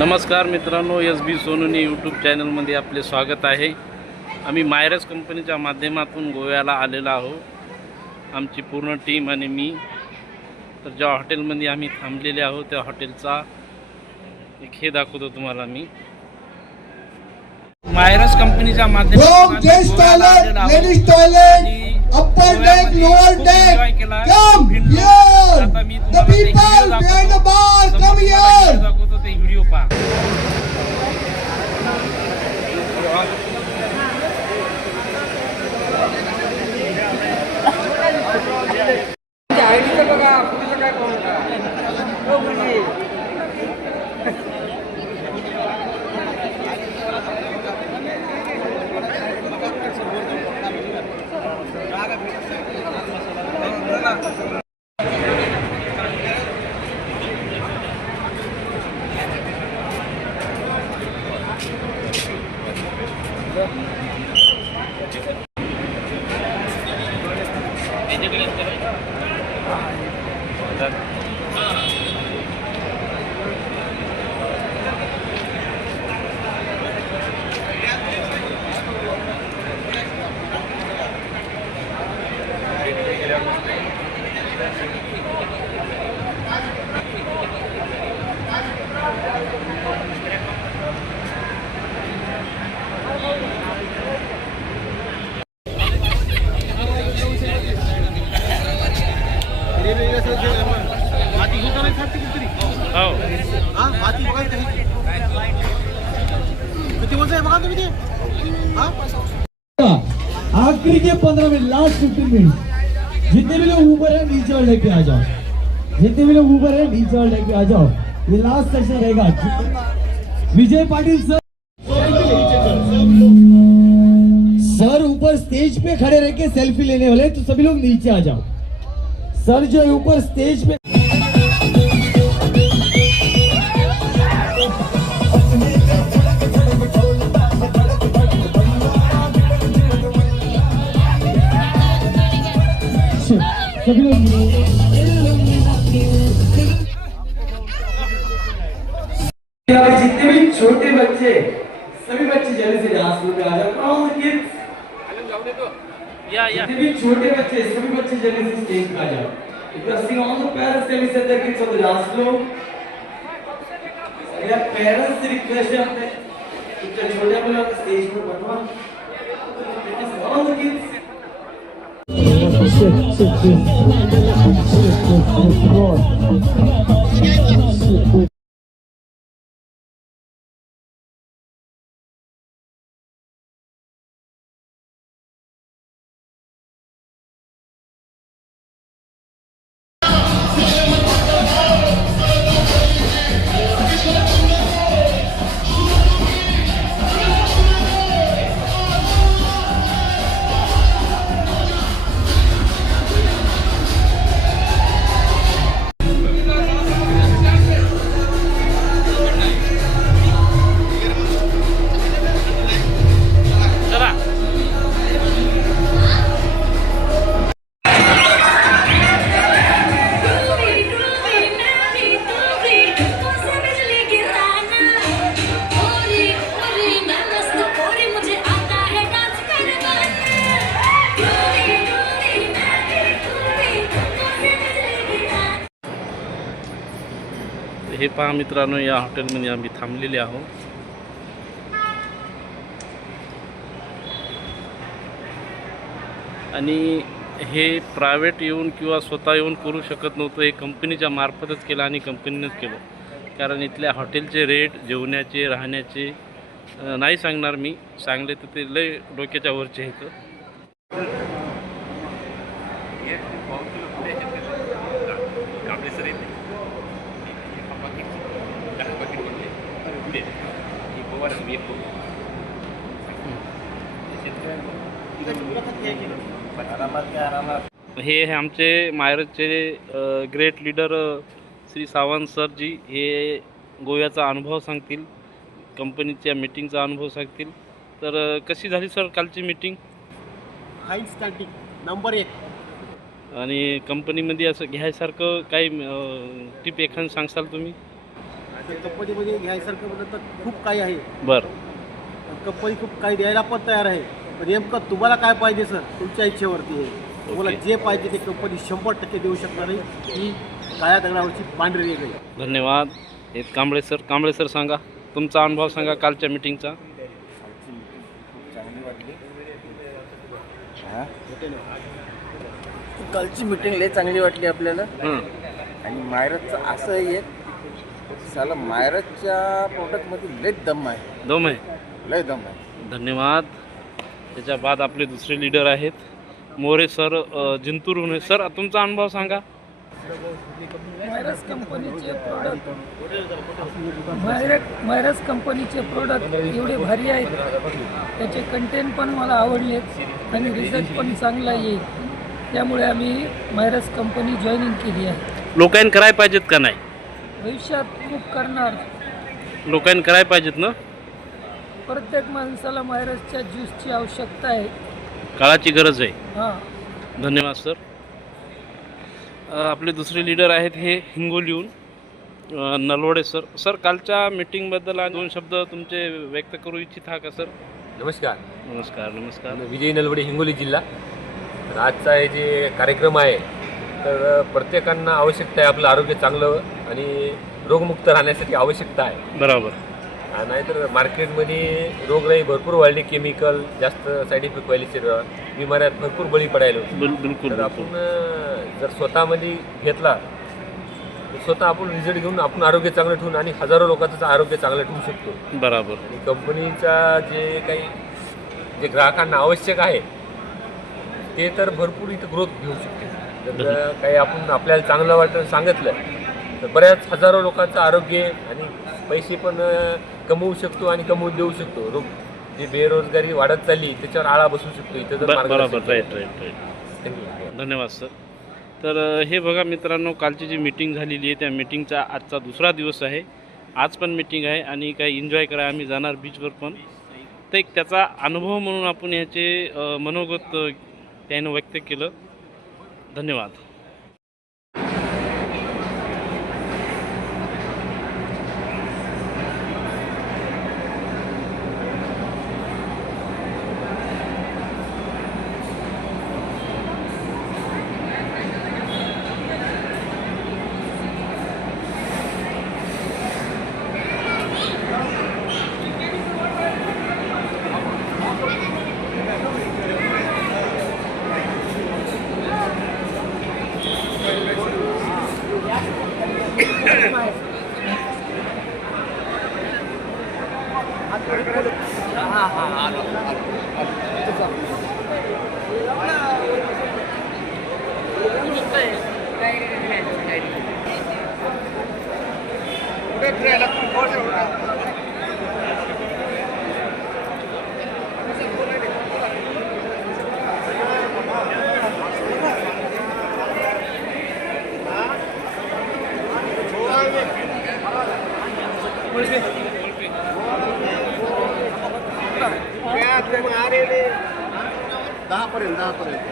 नमस्कार मित्रांनो, एस बी सोनूनी यूट्यूब चॅनलमध्ये आपले स्वागत आहे। आम्ही मायरस कंपनीच्या माध्यमातून गोव्याला आलेलो आहोत, आमची पूर्ण टीम आणि मी। तर ज्या हॉटेलमध्ये आम्ही थांबलेले आहोत त्या हॉटेलचा एक हे दाखवतो तुम्हाला मी। मायरस कंपनीच्या माध्यमातून ladies toilet upper deck lower deck come here the people behind the bar come here दाखवतो ते व्हिडिओ पहा। आखिरी के 15 मिनट, लास्ट 15 मिनट, जितने भी लोग ऊपर है नीचे और लेके आ जाओ। जितने भी लोग ऊपर है नीचे और लेके आ जाओ। ये लास्ट सेशन रहेगा। विजय पाटिल सर, सर ऊपर स्टेज पे खड़े रह के सेल्फी लेने वाले, तो सभी लोग नीचे आ जाओ। सर जो है ऊपर स्टेज पे सभी लोग जितने भी छोटे बच्चे, सभी बच्चे जल्दी से डांस में आ जाओ। ऑल द किड्स, जितने भी छोटे बच्चे, सभी बच्चे जल्दी से स्टेज पे आ जाओ। Requesting all the parents can be set their kids on the dance floor. अगर पेरेंट्स से रिक्वेस्ट है अपने बच्चे छोटे बच्चे को स्टेज पर बनवा। All the kids. हे पहा मित्रांनो, या हॉटेलमध्ये आम्ही थांबलेले आहोत आणि हे प्रायव्हेट येऊन किंवा स्वतः येऊन करू शकत नव्हतं। हे कंपनीच्या मार्फतच केलं आणि कंपनीनेच केलं, कारण इथल्या हॉटेलचे रेट, जेवणाचे, राहण्याचे नाही सांगणार मी, सांगले तर ते लय डोक्याच्या वरचे आहेत। हे आमचे मायरसचे great leader Shri Sawant sir ji, हे गोव्याचा अनुभव सांगतील, कंपनीच्या मीटिंगचा अनुभव सांगतील। तर कशी झाली सर कालची मीटिंग? हाई स्टार्टिंग नंबर 1। आणि कंपनीमध्ये असं घ्यायसारखं काही टिप एखादं सांगसाल तुम्ही? कंपनीमध्ये घ्यायसारखं म्हटलं तर खूप काही आहे. बरं. कंपनी खूप काही द्यायला पण तयार आहे. पण नेमकं तुम्हाला काय पाहिजे सर, तुमच्या इच्छेवरती आहे. तुम्हाला जे पाहिजे ते कंपनी 100% देऊ शकणार नाही. ही काळ्या दगडावरची पांढरी रेघ आहे. धन्यवाद. हे कांबळे सर सांगा तुमचा अनुभव सांगा कालच्या मीटिंगचा. कालची मीटिंग लय चांगली वाटली आपल्याला. हं. आणि मायरजचं असं एक साला मायरजच्या प्रोडक्टमध्ये लय दम आहे, दम आहे. लय दम आहे. धन्यवाद. त्याच्या बाद आपले दुसरे लीडर आहेत मोरे सर जिंतूरहून. सर तुमचा अनुभव सांगा. मायरस कंपनीचे प्रोडक्ट एवढे भारी आहेत, त्याचे कंटेंट पण मला आवडलेत आणि रिझल्ट पण चांगला येईल. त्यामुळे आम्ही मायरस कंपनी जॉईनिंग केली आहे. लोकांनी करायला पाहिजेत का नाही? भविष्यात खूप करणार. लोकांनी करायला पाहिजेत ना. प्रत्येक माणसाला मायरसच्या ज्यूसची आवश्यकता आहे. काळाची गरज आहे. हां. धन्यवाद सर. आपले दुसरे लीडर आहेत हे हिंगोलीहून नलवडे सर. सर कालच्या मीटिंगबद्दल दोन शब्द तुमचे व्यक्त करू इच्छिता का सर? नमस्कार. नमस्कार. नमस्कार. विजय नलवडे, हिंगोली जिल्हा. तर आजचा हे जे कार्यक्रम आहे तर प्रत्येकांना आवश्यकता आहे आपलं आरोग्य चांगलं आणि रोगमुक्त राहण्यासाठी आवश्यकता आहे. बरोबर. नाहीतर मार्केटमध्ये रोगराई भरपूर वाढली, केमिकल जास्त साईड इफेक्ट व्हायले, शरीरावर बिमाऱ्यात भरपूर बळी पडायला. बिलकुल. तर आपण जर स्वतःमध्ये घेतला तर स्वतः आपण रिझल्ट घेऊन आपण आरोग्य चांगलं ठेवून आणि हजारो लोकांचं आरोग्य चांगलं ठेवू शकतो. बरोबर. आणि कंपनीचा जे ग्राहकांना आवश्यक आहे ते तर भरपूर इथं ग्रोथ घेऊ शकते. जर काही आपण आपल्याला चांगलं वाटतं सांगितलं तर बऱ्याच हजारो लोकांचं आरोग्य आणि पैसे पण कमवू शकतो आणि कमवून देऊ शकतो. जे बेरोजगारी वाढत चालली त्याच्यावर आळा बसू शकतो इथं जर बरोबर. राईट. थँक्यू. धन्यवाद सर. तर हे बघा मित्रांनो, कालची जी मीटिंग झालेली आहे त्या मीटिंगचा आजचा दुसरा दिवस आहे. आज पण मीटिंग आहे आणि काही एन्जॉय करा. आम्ही जाणार बीचवर पण. तर एक त्याचा अनुभव म्हणून आपण ह्याचे मनोगत त्यानं व्यक्त केलं. धन्यवाद. दहा पर्यंत.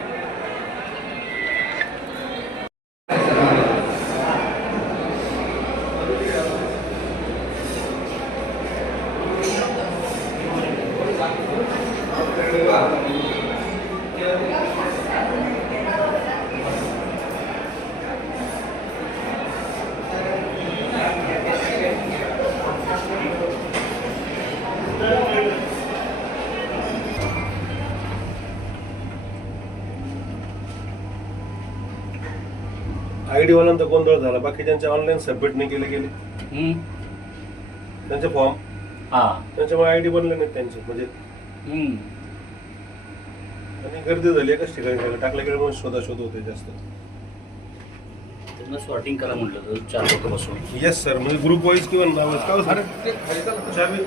आयडी वाल्यांचा गोंधळ झाला. बाकी ज्यांचे ऑनलाईन सबमिट नाही गेले त्यांचे फॉर्म त्यांच्यामुळे आयडी बनले नाहीत त्यांचे. म्हणजे आणि गर्दी झाली एकाच ठिकाणी टाकल्या गेलं म्हणून शोध होते जास्त. सॉर्टिंग करा म्हटलं तर 4 लोक बसून. Yes sir. म्हणजे ग्रुप वाईज किंवा नाव काय चावी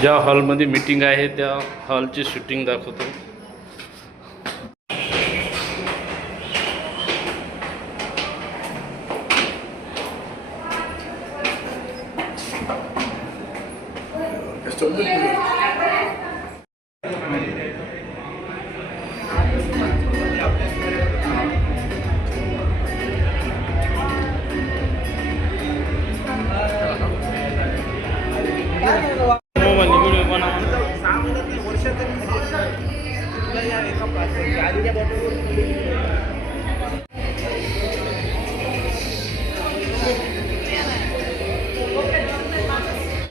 ज्या हॉलमध्ये मीटिंग आहे त्या हॉलची शूटिंग दाखवतो. कस्टमर